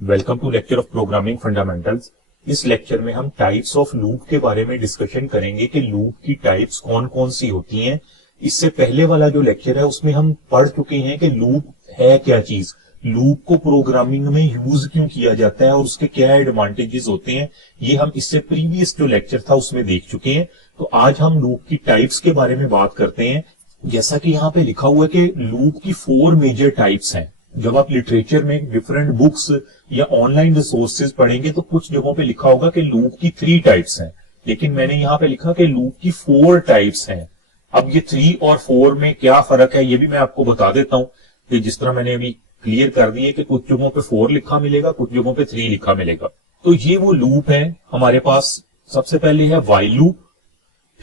Welcome to lecture of programming fundamentals. इस lecture में हम टाइप्स ऑफ लूप के बारे में डिस्कशन करेंगे कि लूप की टाइप्स कौन कौन सी होती हैं। इससे पहले वाला जो लेक्चर है उसमें हम पढ़ चुके हैं कि लूप है क्या चीज, लूप को प्रोग्रामिंग में यूज क्यों किया जाता है और उसके क्या एडवांटेजेस होते हैं। ये हम इससे प्रीवियस जो लेक्चर था उसमें देख चुके हैं। तो आज हम लूप की टाइप्स के बारे में बात करते हैं। जैसा कि यहाँ पे लिखा हुआ है कि लूप की 4 मेजर टाइप्स हैं। जब आप लिटरेचर में डिफरेंट बुक्स या ऑनलाइन रिसोर्सेज पढ़ेंगे तो कुछ जगहों पे लिखा होगा कि लूप की 3 टाइप्स हैं, लेकिन मैंने यहाँ पे लिखा कि लूप की 4 टाइप्स हैं। अब ये 3 और 4 में क्या फर्क है ये भी मैं आपको बता देता हूँ कि जिस तरह मैंने अभी क्लियर कर दिए कि कुछ जगहों पे 4 लिखा मिलेगा, कुछ जगहों पे 3 लिखा मिलेगा। तो ये वो लूप है हमारे पास। सबसे पहले है व्हाइल लूप,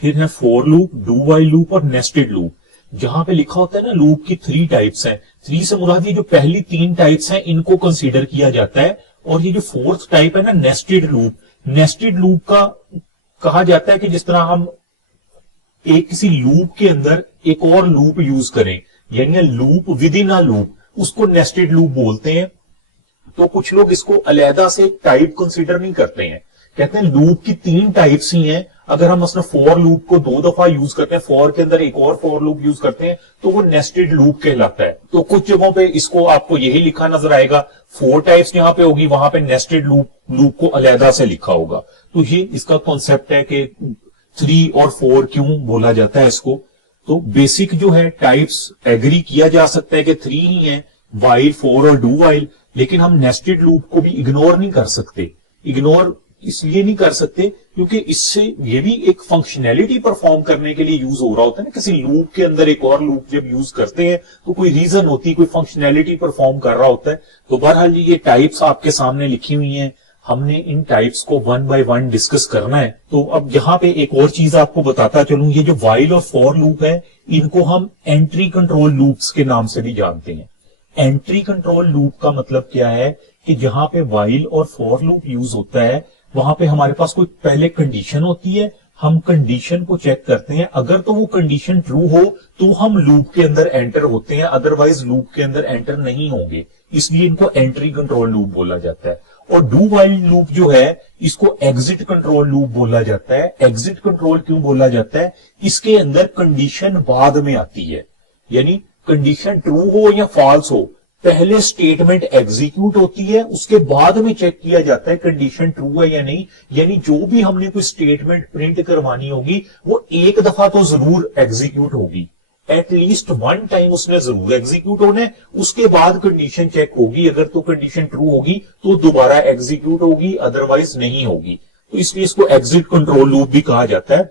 फिर है for loop, do while loop और नेस्टेड लूप। जहां पे लिखा होता है ना लूप की 3 टाइप्स हैं, 3 से मुराद ये जो पहली 3 टाइप्स हैं इनको कंसीडर किया जाता है। और ये जो 4th टाइप है ना नेस्टेड लूप, नेस्टेड लूप का कहा जाता है कि जिस तरह हम एक किसी लूप के अंदर एक और लूप यूज करें, यानी loop with in a loop, उसको नेस्टेड लूप बोलते हैं। तो कुछ लोग इसको अलहदा से टाइप कंसीडर नहीं करते हैं, कहते हैं लूप की 3 टाइप्स ही हैं। अगर हम उसने फॉर लूप को 2 दफा यूज करते हैं, फॉर के अंदर एक और फॉर लूप यूज करते हैं तो वो नेस्टेड लूप कहलाता है। तो कुछ जगहों पे इसको आपको यही लिखा नजर आएगा, 4 टाइप्स जहां पे होगी वहां पे नेस्टेड लूप को अलहदा से लिखा होगा। तो ये इसका कॉन्सेप्ट है कि 3 और 4 क्यों बोला जाता है इसको। तो बेसिक जो है टाइप्स एग्री किया जा सकता है कि 3 ही है, व्हाइल, फॉर और डू व्हाइल, लेकिन हम नेस्टेड लूप को भी इग्नोर नहीं कर सकते। इग्नोर इसलिए नहीं कर सकते क्योंकि इससे ये भी एक फंक्शनैलिटी परफॉर्म करने के लिए यूज हो रहा होता है ना। किसी लूप के अंदर एक और लूप जब यूज करते हैं तो कोई रीजन होती है, कोई फंक्शनैलिटी परफॉर्म कर रहा होता है। तो बहरहाल ये टाइप्स आपके सामने लिखी हुई हैं, हमने इन टाइप्स को 1 बाय 1 डिस्कस करना है। तो अब यहाँ पे एक और चीज आपको बताता चलूं, ये जो व्हाइल और फॉर लूप है इनको हम एंट्री कंट्रोल लूप्स के नाम से भी जानते हैं। एंट्री कंट्रोल लूप का मतलब क्या है कि जहां पे व्हाइल और फॉर लूप यूज होता है वहां पे हमारे पास कोई पहले कंडीशन होती है, हम कंडीशन को चेक करते हैं, अगर तो वो कंडीशन ट्रू हो तो हम लूप के अंदर एंटर होते हैं, अदरवाइज लूप के अंदर एंटर नहीं होंगे। इसलिए इनको एंट्री कंट्रोल लूप बोला जाता है। और डू व्हाइल लूप जो है इसको एग्जिट कंट्रोल लूप बोला जाता है। एग्जिट कंट्रोल क्यों बोला जाता है? इसके अंदर कंडीशन बाद में आती है, यानी कंडीशन ट्रू हो या फॉल्स हो, पहले स्टेटमेंट एग्जीक्यूट होती है, उसके बाद में चेक किया जाता है कंडीशन ट्रू है या नहीं। यानी जो भी हमने कोई स्टेटमेंट प्रिंट करवानी होगी वो एक दफा तो जरूर एग्जीक्यूट होगी, एटलीस्ट 1 टाइम उसने जरूर एग्जीक्यूट होना है। उसके बाद कंडीशन चेक होगी, अगर तो कंडीशन ट्रू होगी तो दोबारा एग्जीक्यूट होगी, अदरवाइज नहीं होगी। तो इसलिए इसको एग्जिट कंट्रोल लूप भी कहा जाता है।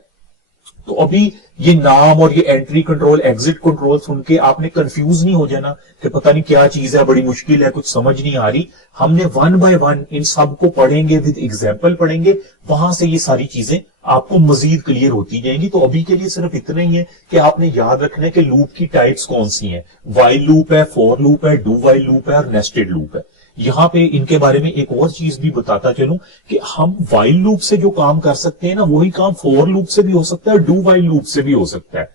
तो अभी ये नाम और ये एंट्री कंट्रोल, एग्जिट कंट्रोल सुन के आपने कंफ्यूज नहीं हो जाना कि पता नहीं क्या चीज है, बड़ी मुश्किल है, कुछ समझ नहीं आ रही। हमने 1 बाय 1 इन सब को पढ़ेंगे, विद एग्जाम्पल पढ़ेंगे, वहां से ये सारी चीजें आपको मजीद क्लियर होती जाएंगी। तो अभी के लिए सिर्फ इतना ही है कि आपने याद रखना है कि लूप की टाइप्स कौन सी हैं। व्हाइल लूप है, फॉर लूप है, डू व्हाइल लूप है और नेस्टेड लूप है। यहां पे इनके बारे में एक और चीज भी बताता चलूं कि हम व्हाइल लूप से जो काम कर सकते हैं ना वही काम फॉर लूप से भी हो सकता है, डू व्हाइल लूप से भी हो सकता है।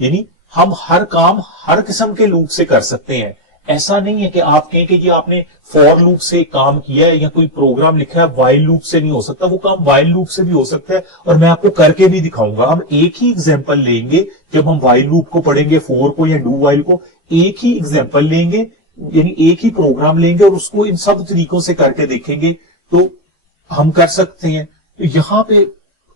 यानी हम हर काम हर किस्म के लूप से कर सकते हैं। ऐसा नहीं है कि आप कहें कि जी आपने फॉर लूप से काम किया है या कोई प्रोग्राम लिखा है व्हाइल लूप से नहीं हो सकता, वो काम व्हाइल लूप से भी हो सकता है। और मैं आपको करके भी दिखाऊंगा। हम एक ही एग्जांपल लेंगे जब हम व्हाइल लूप को पढ़ेंगे, फॉर को या डू व्हाइल को, एक ही एग्जांपल लेंगे, यानी एक ही प्रोग्राम लेंगे और उसको इन सब तरीकों से करके देखेंगे तो हम कर सकते हैं। तो यहां पे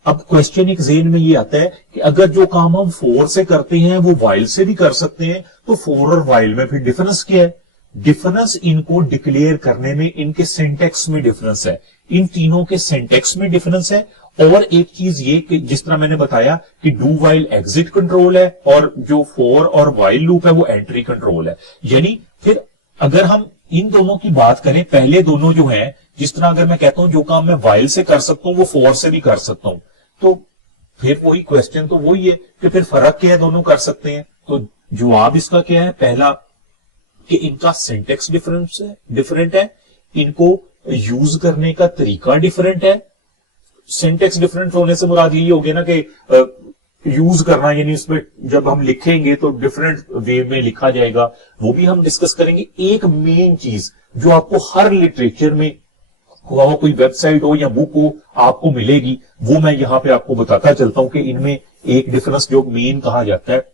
अब क्वेश्चन एक ज़हन में ये आता है कि अगर जो काम हम फॉर से करते हैं वो व्हाइल से भी कर सकते हैं तो फॉर और व्हाइल में फिर डिफरेंस क्या है? डिफरेंस इनको डिक्लेयर करने में, इनके सिंटेक्स में डिफरेंस है, इन तीनों के सिंटेक्स में डिफरेंस है। और एक चीज ये कि जिस तरह मैंने बताया कि डू व्हाइल एग्जिट कंट्रोल है और जो फॉर और व्हाइल लूप है वो एंट्री कंट्रोल है। यानी फिर अगर हम इन दोनों की बात करें, पहले दोनों जो है, जिस तरह अगर मैं कहता हूं जो काम मैं व्हाइल से कर सकता हूं वो फॉर से भी कर सकता हूं, तो फिर वही क्वेश्चन तो वही है कि फिर फर्क क्या है, दोनों कर सकते हैं। तो जवाब इसका क्या है? पहला कि इनका सिंटेक्स डिफरेंट है, इनको यूज करने का तरीका डिफरेंट है। सिंटेक्स डिफरेंट होने से मुराद यही हो गया ना कि यूज करना, यानी इसमें जब हम लिखेंगे तो डिफरेंट वे में लिखा जाएगा, वो भी हम डिस्कस करेंगे। एक मेन चीज जो आपको हर लिटरेचर में, कोई वेबसाइट हो या बुक हो, आपको मिलेगी, वो मैं यहां पे आपको बताता चलता हूं कि इनमें एक डिफरेंस जो मेन कहा जाता है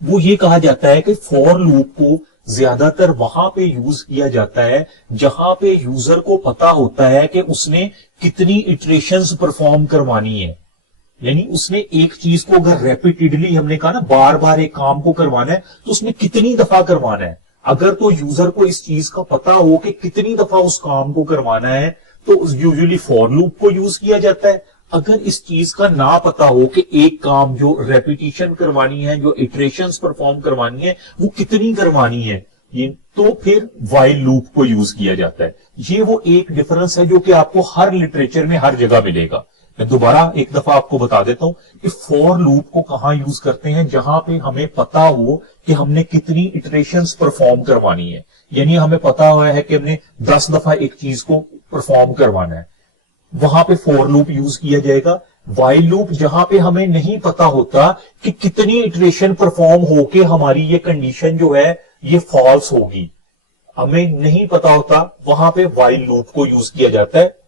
वो ये कहा जाता है कि फॉर लूप को ज्यादातर वहां पे यूज किया जाता है जहां पे यूजर को पता होता है कि उसने कितनी इटरेशंस परफॉर्म करवानी है। यानी उसने एक चीज को अगर रेपिटेडली, हमने कहा ना बार बार एक काम को करवाना है, तो उसने कितनी दफा करवाना है। अगर तो यूजर को इस चीज का पता हो कि कितनी दफा उस काम को करवाना है तो यूजुअली फॉर लूप को यूज किया जाता है। अगर इस चीज का ना पता हो कि एक काम जो रेपिटेशन करवानी है, जो इटरेशंस परफॉर्म करवानी है, वो कितनी करवानी है, ये तो फिर व्हाइल लूप को यूज किया जाता है। ये वो एक डिफरेंस है जो कि आपको हर लिटरेचर में हर जगह मिलेगा। मैं दोबारा एक दफा आपको बता देता हूं कि फॉर लूप को कहां यूज करते हैं, जहां पे हमें पता हो कि हमने कितनी इटरेशंस परफॉर्म करवानी है। यानी हमें पता हुआ है कि हमने 10 दफा एक चीज को परफॉर्म करवाना है, वहां पे फॉर लूप यूज किया जाएगा। व्हाइल लूप जहां पे हमें नहीं पता होता कि कितनी इटरेशन परफॉर्म होके हमारी ये कंडीशन जो है ये फॉल्स होगी, हमें नहीं पता होता, वहां पे व्हाइल लूप को यूज किया जाता है।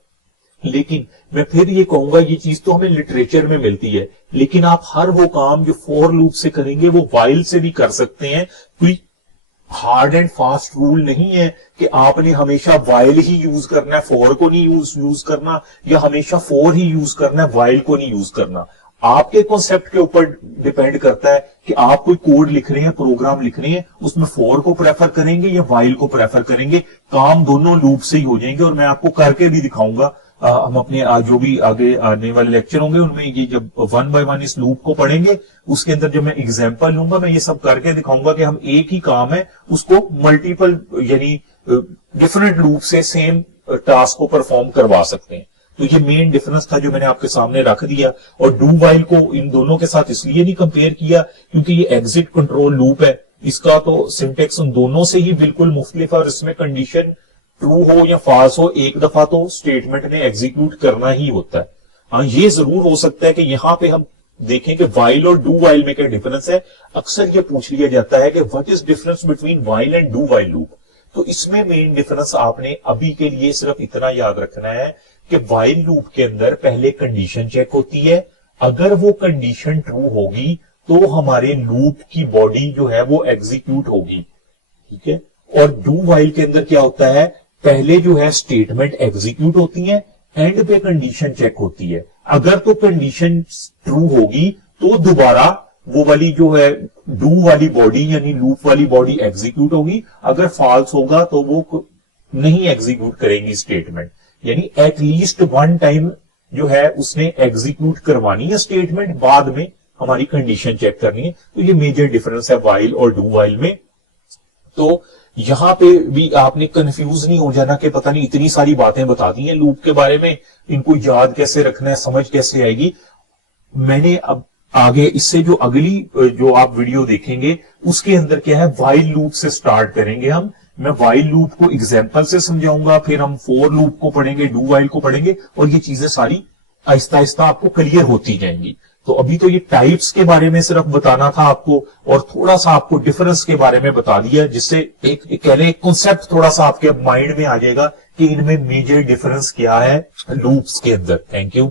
लेकिन मैं फिर ये कहूंगा, ये चीज तो हमें लिटरेचर में मिलती है, लेकिन आप हर वो काम जो फॉर लूप से करेंगे वो व्हाइल से भी कर सकते हैं। कोई हार्ड एंड फास्ट रूल नहीं है कि आपने हमेशा व्हाइल ही यूज करना है, फॉर को नहीं यूज करना, या हमेशा फॉर ही यूज करना है, व्हाइल को नहीं यूज करना। आपके कॉन्सेप्ट के ऊपर डिपेंड करता है कि आप कोई कोड लिख रहे हैं, प्रोग्राम लिख रहे हैं, उसमें फॉर को प्रेफर करेंगे या व्हाइल को प्रेफर करेंगे। काम दोनों लूप से ही हो जाएंगे, और मैं आपको करके भी दिखाऊंगा। हम अपने जो भी आगे आने वाले लेक्चर होंगे उनमें ये जब 1 बाय 1 इस लूप को पढ़ेंगे, उसके अंदर जब मैं एग्जांपल लूंगा, मैं ये सब करके दिखाऊंगा कि हम एक ही काम है उसको मल्टीपल यानी डिफरेंट लूप से सेम टास्क को परफॉर्म करवा सकते हैं। तो ये मेन डिफरेंस था जो मैंने आपके सामने रख दिया। और डू व्हाइल को इन दोनों के साथ इसलिए नहीं कंपेयर किया क्योंकि ये एग्जिट कंट्रोल लूप है, इसका तो सिंटेक्स उन दोनों से ही बिल्कुल मुख्तलिफ है, और इसमें कंडीशन ट्रू हो या फॉल्स हो, एक दफा तो स्टेटमेंट ने एग्जीक्यूट करना ही होता है। हाँ, ये जरूर हो सकता है कि यहां पे हम देखें कि व्हाइल और डू व्हाइल में क्या डिफरेंस है। अक्सर ये पूछ लिया जाता है कि what is difference between while and do while loop. तो इसमें मेन डिफरेंस आपने अभी के लिए सिर्फ इतना याद रखना है कि व्हाइल लूप के अंदर पहले कंडीशन चेक होती है, अगर वो कंडीशन ट्रू होगी तो हमारे लूप की बॉडी जो है वो एग्जीक्यूट होगी, ठीक है। और डू व्हाइल के अंदर क्या होता है, पहले जो है स्टेटमेंट एग्जीक्यूट होती है, एंड पे कंडीशन चेक होती है। अगर तो कंडीशन ट्रू होगी तो दोबारा वो वाली जो है डू वाली बॉडी यानी लूप वाली बॉडी एग्जीक्यूट होगी, अगर फॉल्स होगा तो वो नहीं एग्जीक्यूट करेंगी स्टेटमेंट। यानी एटलीस्ट वन टाइम जो है उसने एग्जीक्यूट करवानी है स्टेटमेंट, बाद में हमारी कंडीशन चेक करनी है। तो ये मेजर डिफरेंस है व्हाइल और डू व्हाइल में। तो यहां पे भी आपने कंफ्यूज नहीं हो जाना कि पता नहीं इतनी सारी बातें बता दी हैं लूप के बारे में, इनको याद कैसे रखना है, समझ कैसे आएगी। मैंने अब आगे इससे जो अगली जो आप वीडियो देखेंगे उसके अंदर क्या है, व्हाइल लूप से स्टार्ट करेंगे हम। मैं व्हाइल लूप को एग्जांपल से समझाऊंगा, फिर हम फॉर लूप को पढ़ेंगे, डू व्हाइल को पढ़ेंगे, और ये चीजें सारी आहिस्ता आहिस्ता आपको क्लियर होती जाएंगी। तो अभी तो ये टाइप्स के बारे में सिर्फ बताना था आपको, और थोड़ा सा आपको डिफरेंस के बारे में बता दिया, जिससे एक कह लें कॉन्सेप्ट थोड़ा सा आपके माइंड में आ जाएगा कि इनमें मेजर डिफरेंस क्या है लूप्स के अंदर। Thank you.